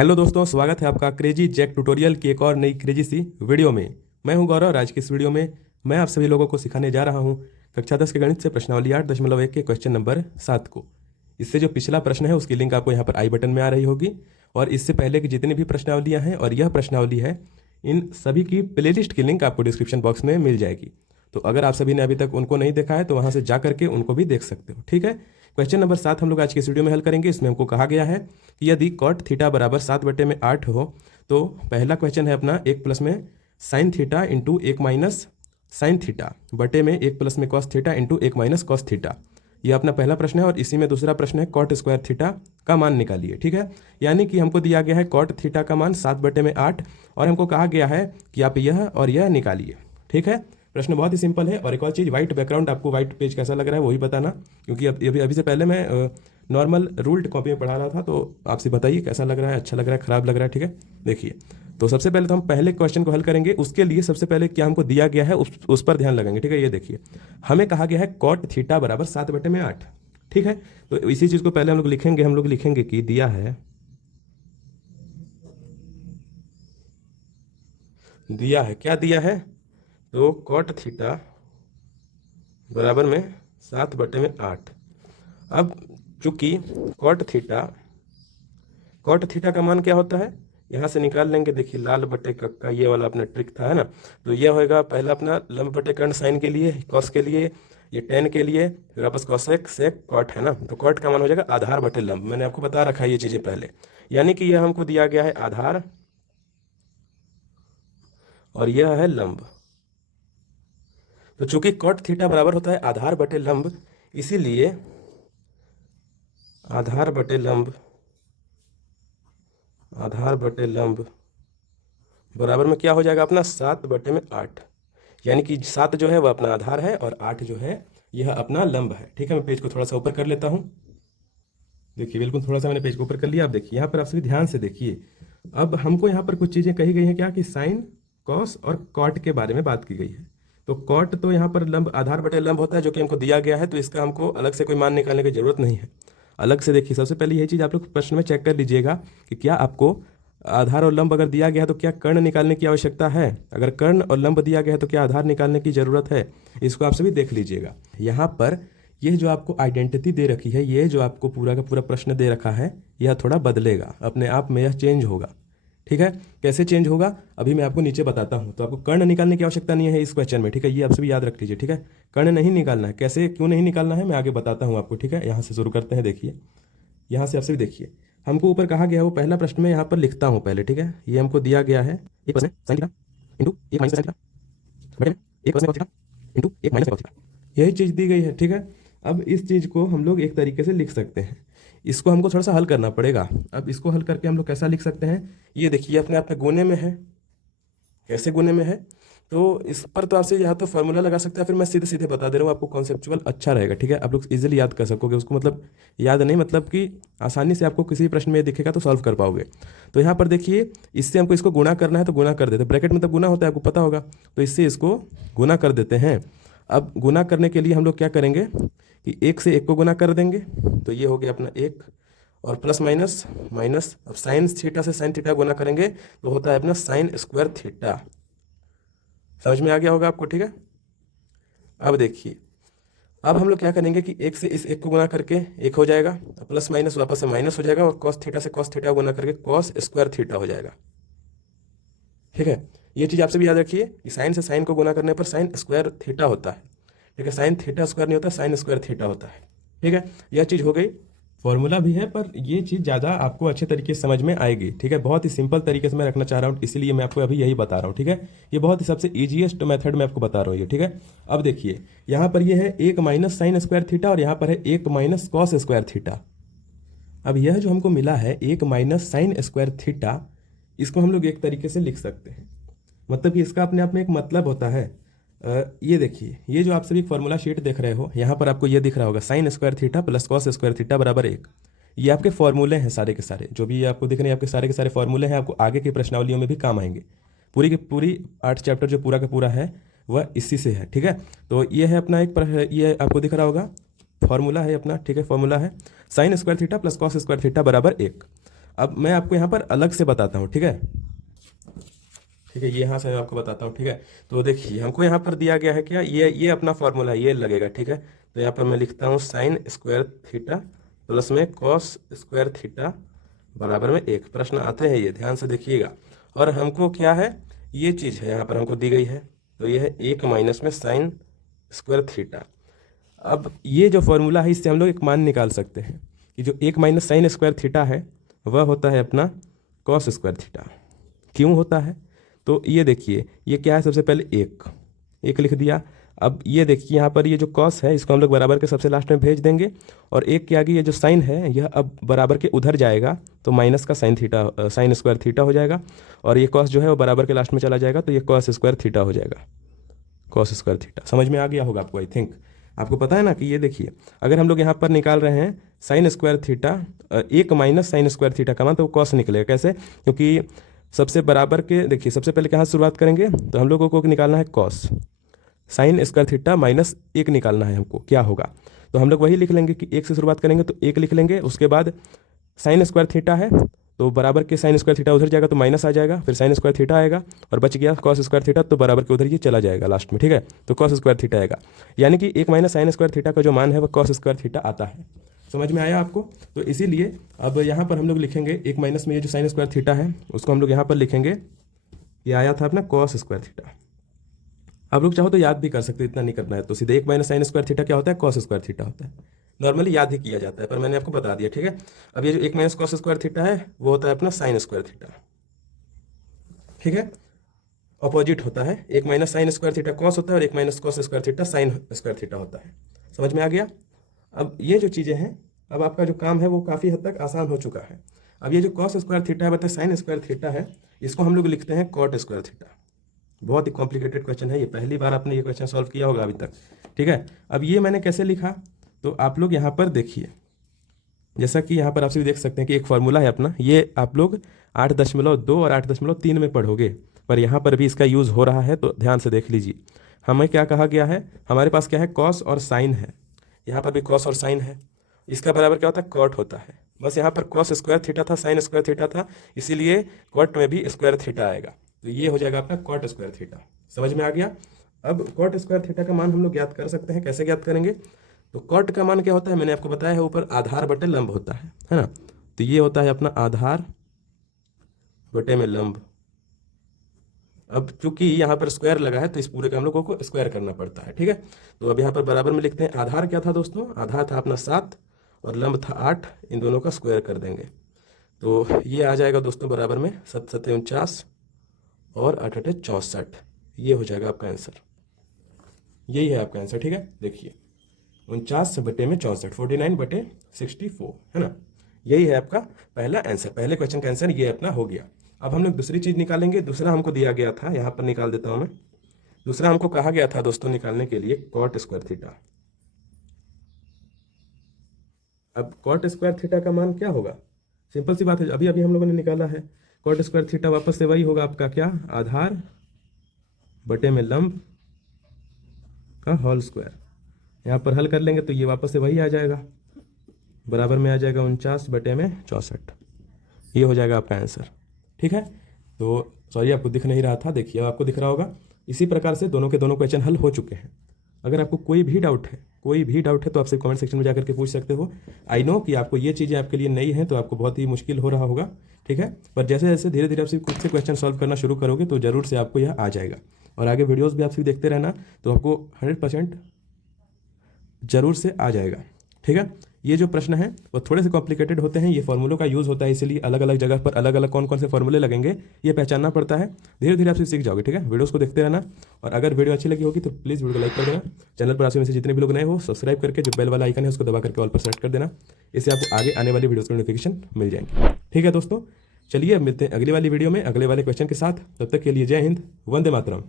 Hello दोस्तों, स्वागत है आपका क्रेजी जैक ट्यूटोरियल की एक और नई क्रेजी सी वीडियो में। मैं हूं गौरव। आज की इस वीडियो में मैं आप सभी लोगों को सिखाने जा रहा हूं कक्षा 10 के गणित से प्रश्नावली 8.1 के क्वेश्चन नंबर 7 को। इससे जो पिछला प्रश्न है उसकी लिंक आपको यहाँ पर आई बटन में आ रही होगी, और इससे पहले की जितनी भी प्रश्नावलियाँ हैं और यह प्रश्नावली है, इन सभी की प्लेलिस्ट की लिंक आपको डिस्क्रिप्शन बॉक्स में मिल जाएगी। तो अगर आप सभी ने अभी तक उनको नहीं देखा है तो वहाँ से जा करके उनको भी देख सकते हो। ठीक है, क्वेश्चन नंबर 7 हम लोग आज के इस वीडियो में हल करेंगे। इसमें हमको कहा गया है कि यदि कॉट थीटा बराबर 7/8 हो तो पहला क्वेश्चन है अपना 1 प्लस में sine theta into 1 minus sine theta बटे में 1 प्लस में cos theta into 1 minus cos theta. यह अपना पहला प्रश्न है, और इसी में दूसरा प्रश्न है कॉट स्क्वायर थीटा का मान निकालिए। ठीक है, यानी कि हमको दिया गया है कॉट थीटा का मान 7/8, और हमको कहा गया है कि आप यह और यह निकालिए। ठीक है, प्रश्न बहुत ही सिंपल है। और एक और चीज़, व्हाइट बैकग्राउंड, आपको व्हाइट पेज कैसा लग रहा है वही बताना, क्योंकि अभी से पहले मैं नॉर्मल रूल्ड कॉपी में पढ़ा रहा था। तो आपसे बताइए कैसा लग रहा है, अच्छा लग रहा है, खराब लग रहा है। ठीक है, देखिए, तो सबसे पहले तो हम पहले क्वेश्चन को हल करेंगे। उसके लिए सबसे पहले क्या हमको दिया गया है उस पर ध्यान लगाएंगे। ठीक है, ये देखिए, हमें कहा गया है कॉट थीटा बराबर 7/8। ठीक है, तो इसी चीज़ को पहले हम लोग लिखेंगे कि दिया है क्या दिया है, तो कॉट थीटा बराबर में 7/8। अब चूंकि कॉट थीटा का मान क्या होता है यहाँ से निकाल लेंगे। देखिए, लाल बटे कक्का, ये वाला अपना ट्रिक था, है ना। तो ये होएगा पहला अपना लंब बटे कर्ण, साइन के लिए, कॉस के लिए, ये टेन के लिए, फिर वापस कॉसेक सेक कॉट, है ना। तो कॉट का मान हो जाएगा आधार बटे लंब। मैंने आपको बता रखा है ये चीज़ें पहले, यानी कि यह हमको दिया गया है आधार और यह है लंब। तो चूंकि कॉट थीटा बराबर होता है आधार बटे लंब, इसीलिए आधार बटे लंब बराबर में क्या हो जाएगा अपना 7/8। यानी कि 7 जो है वह अपना आधार है और 8 जो है यह अपना लंब है। ठीक है, मैं पेज को थोड़ा सा ऊपर कर लेता हूँ। देखिए, बिल्कुल थोड़ा सा मैंने पेज को ऊपर कर लिया। आप देखिए, यहाँ पर आप सभी ध्यान से देखिए। अब हमको यहाँ पर कुछ चीज़ें कही गई हैं, क्या कि साइन, कॉस और कॉट के बारे में बात की गई है। तो कॉट तो यहाँ पर लंब, आधार बटे लंब होता है, जो कि हमको दिया गया है। तो इसका हमको अलग से कोई मान निकालने की जरूरत नहीं है। अलग से देखिए, सबसे पहले यही चीज़ आप लोग प्रश्न में चेक कर लीजिएगा कि क्या आपको आधार और लंब अगर दिया गया है तो क्या कर्ण निकालने की आवश्यकता है। अगर कर्ण और लंब दिया गया है तो क्या आधार निकालने की जरूरत है। इसको आप सभी देख लीजिएगा। यहाँ पर यह जो आपको आइडेंटिटी दे रखी है, ये जो आपको पूरा का पूरा प्रश्न दे रखा है, यह थोड़ा बदलेगा अपने आप में, यह चेंज होगा। ठीक है, कैसे चेंज होगा अभी मैं आपको नीचे बताता हूँ। तो आपको कर्ण निकालने की आवश्यकता नहीं है इस क्वेश्चन में। ठीक है, ये आप सभी याद रख लीजिए। ठीक है, कर्ण नहीं निकालना है। कैसे, क्यों नहीं निकालना है, मैं आगे बताता हूँ आपको। ठीक है, यहाँ से शुरू करते हैं। देखिए, यहाँ से आप सभी देखिए, हमको ऊपर कहा गया है वो पहला प्रश्न में यहाँ पर लिखता हूँ पहले। ठीक है, ये हमको दिया गया है 1 प्लस में sine theta into 1 minus sine theta बटे में 1 प्लस में cos theta into 1 minus cos theta. यही चीज़ दी गई है। ठीक है, अब इस चीज़ को हम लोग एक तरीके से लिख सकते हैं। इसको हमको थोड़ा सा हल करना पड़ेगा। अब इसको हल करके हम लोग कैसा लिख सकते हैं, ये देखिए, अपने आप में गुने में है। कैसे गुने में है, तो इस पर तो आपसे या तो फॉर्मूला लगा सकते हैं, फिर मैं सीधे सीधे बता दे रहा हूँ आपको, कॉन्सेप्चुअल अच्छा रहेगा। ठीक है, आप लोग इजीली याद कर सकोगे उसको, मतलब याद नहीं, मतलब कि आसानी से आपको किसी प्रश्न में दिखेगा तो सॉल्व कर पाओगे। तो यहाँ पर देखिए, इससे हमको इसको गुणा करना है तो गुणा कर देते हैं। ब्रैकेट में तो गुना होता है, आपको पता होगा। तो इससे इसको गुना कर देते हैं। अब गुना करने के लिए हम लोग क्या करेंगे कि 1 से 1 को गुना कर देंगे, तो ये हो गया अपना 1, और प्लस माइनस माइनस। अब साइन थीटा से साइन थीटा गुना करेंगे तो होता है अपना साइन स्क्वायर थीटा। समझ में आ गया होगा आपको। ठीक है, अब देखिए, अब हम लोग क्या करेंगे कि 1 से इस 1 को गुना करके 1 हो जाएगा, प्लस माइनस वापस से माइनस हो जाएगा, और कॉस थीटा से कॉस थीटा गुना करके कॉस स्क्वायर थीटा हो जाएगा। ठीक है, ये चीज़ आपसे भी याद रखिए कि साइन से साइन को गुना करने पर साइन स्क्वायर थीटा होता है। ठीक है, साइन थीटा स्क्वायर नहीं होता, साइन स्क्वायर थीटा होता है। ठीक है, यह चीज़ हो गई। फॉर्मूला भी है, पर ये चीज़ ज़्यादा आपको अच्छे तरीके से समझ में आएगी। ठीक है, बहुत ही सिंपल तरीके से मैं रखना चाह रहा हूँ, इसीलिए मैं आपको अभी यही बता रहा हूँ। ठीक है, ये बहुत ही सबसे ईजीएस्ट मेथड में आपको बता रहा हूँ ये। ठीक है, अब देखिए, यहाँ पर ये है 1 माइनस साइन स्क्वायर थीटा, और यहाँ पर है 1 माइनस कॉस स्क्वायर थीटा। अब यह जो हमको मिला है 1 माइनस साइन स्क्वायर थीटा, इसको हम लोग एक तरीके से लिख सकते हैं, मतलब कि इसका अपने आप में एक मतलब होता है। ये देखिए, ये जो आप सभी फॉर्मूला शीट देख रहे हो, यहाँ पर आपको ये दिख रहा होगा sine square theta plus cos square theta बराबर 1। ये आपके फॉर्मूले हैं सारे के सारे, जो भी ये आपको दिख रहे हैं, आपके सारे के सारे फॉर्मूले हैं, आपको आगे की प्रश्नावलियों में भी काम आएंगे। पूरी की पूरी 8 चैप्टर जो पूरा का पूरा है वह इसी से है। ठीक है, तो ये है अपना ये आपको दिख रहा होगा फॉर्मूला है अपना। ठीक है, फॉर्मूला है sine square theta plus cos square theta बराबर 1। अब मैं आपको यहाँ पर अलग से बताता हूँ, ठीक है। ठीक है, ये यहाँ से मैं आपको बताता हूँ, ठीक है। तो देखिए हमको यहाँ पर दिया गया है क्या, ये अपना फॉर्मूला ये लगेगा, ठीक है। तो यहाँ पर मैं लिखता हूँ साइन स्क्वायर थीटा प्लस में कॉस स्क्वायर थीटा बराबर में 1। प्रश्न आते हैं ये, ध्यान से देखिएगा। और हमको क्या है, ये चीज़ है यहाँ पर हमको दी गई है, तो ये है 1 माइनस में साइन स्क्वायर थीटा। अब ये जो फॉर्मूला है, इससे हम लोग एक मान निकाल सकते हैं कि जो 1 माइनस साइन स्क्वायर थीटा है वह होता है अपना कॉस स्क्वायर थीटा। क्यों होता है, तो ये देखिए ये क्या है, सबसे पहले एक लिख दिया। अब ये देखिए यहाँ पर ये जो कॉस है इसको हम लोग बराबर के सबसे लास्ट में भेज देंगे, और एक के आगे ये जो साइन है यह अब बराबर के उधर जाएगा, तो माइनस का sine theta sine square theta हो जाएगा, और ये कॉस जो है वो बराबर के लास्ट में चला जाएगा, तो ये कॉस स्क्वायर थीटा हो जाएगा। कॉस स्क्वायर थीटा समझ में आ गया होगा आपको, आई थिंक आपको पता है ना कि ये देखिए अगर हम लोग यहाँ पर निकाल रहे हैं sine square theta 1 minus sine square theta का मान, तो वो कॉस निकलेगा। कैसे, क्योंकि सबसे बराबर के देखिए सबसे पहले कहाँ शुरुआत करेंगे, तो हम लोगों को निकालना है cos sine square theta minus 1 निकालना है हमको, क्या होगा। तो हम लोग वही लिख लेंगे कि 1 से शुरुआत करेंगे तो 1 लिख लेंगे, उसके बाद साइन स्क्वायर थीटा है तो बराबर के साइन स्क्वायर थीटा उधर जाएगा तो माइनस आ जाएगा, फिर साइन स्क्वायर थीटा आएगा और बच गया कॉस स्क्वायर थीटा, तो बराबर के उधर ये चला जाएगा लास्ट में, ठीक है। तो कॉस स्क्वायर थीटा आएगा, यानी कि 1 माइनस साइन स्क्वायर थीटा का जो मान है वह कॉस स्क्वायर थीटा आता है। समझ में आया आपको। तो इसीलिए अब यहाँ पर हम लोग लिखेंगे 1 माइनस में ये जो साइन स्क्वायर थीटा है उसको हम लोग यहाँ पर लिखेंगे, ये आया था अपना कॉस स्क्वायर थीटा। आप लोग चाहो तो याद भी कर सकते हैं, इतना नहीं करना है, तो सीधे 1 माइनस साइन स्क्वायर थीटा क्या होता है, कॉस स्क्वायर थीटा होता है। नॉर्मली याद ही किया जाता है, पर मैंने आपको बता दिया, ठीक है। अब ये जो 1 माइनस कॉस स्क्वायर थीटा है वो होता है अपना साइन स्क्वायर थीटा, ठीक है। अपोजिट होता है, 1 minus sine square theta cos होता है और 1 minus cos square theta sine square theta होता है। समझ में आ गया। अब ये जो चीज़ें हैं, अब आपका जो काम है वो काफ़ी हद तक आसान हो चुका है। अब ये जो कॉस स्क्वायर थीटा है बताए साइन स्क्वायर थीटा है, इसको हम लोग लिखते हैं कॉट स्क्वायर थीटा। बहुत ही कॉम्प्लिकेटेड क्वेश्चन है ये, पहली बार आपने ये क्वेश्चन सॉल्व किया होगा अभी तक, ठीक है। अब ये मैंने कैसे लिखा, तो आप लोग यहाँ पर देखिए, जैसा कि यहाँ पर आप सभी देख सकते हैं कि एक फार्मूला है अपना, ये आप लोग 8.2 और 8.3 में पढ़ोगे, पर यहाँ पर भी इसका यूज़ हो रहा है, तो ध्यान से देख लीजिए। हमें क्या कहा गया है, हमारे पास क्या है, कॉस और साइन है, यहाँ पर भी कॉस और साइन है, इसका बराबर क्या होता है, कॉट होता है। बस यहाँ पर कॉस स्क्वायर थीटा था, साइन स्क्वायर थीटा था, इसीलिए कॉट में भी स्क्वायर थीटा आएगा, तो ये हो जाएगा अपना कॉट स्क्वायर थीटा। समझ में आ गया। अब कॉट स्क्वायर थीटा का मान हम लोग ज्ञात कर सकते हैं, कैसे ज्ञात करेंगे, तो कॉट का मान क्या होता है, मैंने आपको बताया है, ऊपर आधार बटे लंब होता है ना। तो ये होता है अपना आधार बटे में लंब। अब चूंकि यहाँ पर स्क्वायर लगा है तो इस पूरे का हम लोगों को स्क्वायर करना पड़ता है, ठीक है। तो अब यहाँ पर बराबर में लिखते हैं, आधार क्या था दोस्तों, आधार था अपना 7 और लंब था 8, इन दोनों का स्क्वायर कर देंगे, तो ये आ जाएगा दोस्तों बराबर में 7 7 49 और 8 8 64, ये हो जाएगा आपका आंसर। यही है आपका आंसर, ठीक है। देखिए 49 बटे में 64, 49 बटे 64, है ना। यही है आपका पहला आंसर, पहले क्वेश्चन का आंसर ये अपना हो गया। अब हम लोग दूसरी चीज़ निकालेंगे। दूसरा हमको दिया गया था, यहाँ पर निकाल देता हूँ मैं। दूसरा हमको कहा गया था दोस्तों निकालने के लिए कॉट स्क्वायर थीटा। अब कॉट स्क्वायर थीटा का मान क्या होगा, सिंपल सी बात है, अभी अभी हम लोगों ने निकाला है। कॉट स्क्वायर थीटा वापस से वही होगा आपका क्या, आधार बटे में लंब का होल स्क्वायर। यहाँ पर हल कर लेंगे तो ये वापस से वही आ जाएगा, बराबर में आ जाएगा 49 बटे में 64, ये हो जाएगा आपका आंसर, ठीक है। तो सॉरी आपको दिख नहीं रहा था, देखिए अब आपको दिख रहा होगा। इसी प्रकार से दोनों के दोनों क्वेश्चन हल हो चुके हैं। अगर आपको कोई भी डाउट है तो आपसे कमेंट सेक्शन में जाकर के पूछ सकते हो। आई नो कि आपको ये चीज़ें आपके लिए नई हैं तो आपको बहुत ही मुश्किल हो रहा होगा, ठीक है। पर जैसे जैसे धीरे धीरे आप सिर्फ खुद से क्वेश्चन सॉल्व करना शुरू करोगे तो ज़रूर से आपको यह आ जाएगा। और आगे वीडियोज़ भी आप सिर्फ देखते रहना, तो आपको 100% ज़रूर से आ जाएगा, ठीक है। ये जो प्रश्न है वो थोड़े से कॉम्प्लिकेटेड होते हैं, ये फॉर्मूलों का यूज़ होता है, इसीलिए अलग अलग जगह पर अलग अलग कौन कौन से फॉर्मूले लगेंगे ये पहचानना पड़ता है। धीरे धीरे आप सीख जाओगे, ठीक है। वीडियोस को देखते रहना, और अगर वीडियो अच्छी लगी होगी तो प्लीज़ वीडियो को लाइक कर देना। चैनल पर आपसे जितने भी लोग नए हो सब्सक्राइब करके जो बेल वाला आइकन है उसको दबा करके ऑल पर सेलेक्ट कर देना, इससे आपको आगे आने वाली वीडियोज़ की नोटिफिकेशन मिल जाएंगे, ठीक है दोस्तों। चलिए अब मिलते हैं अगली वाली वीडियो में अगले वाले क्वेश्चन के साथ, तब तक के लिए जय हिंद, वंदे मातरम।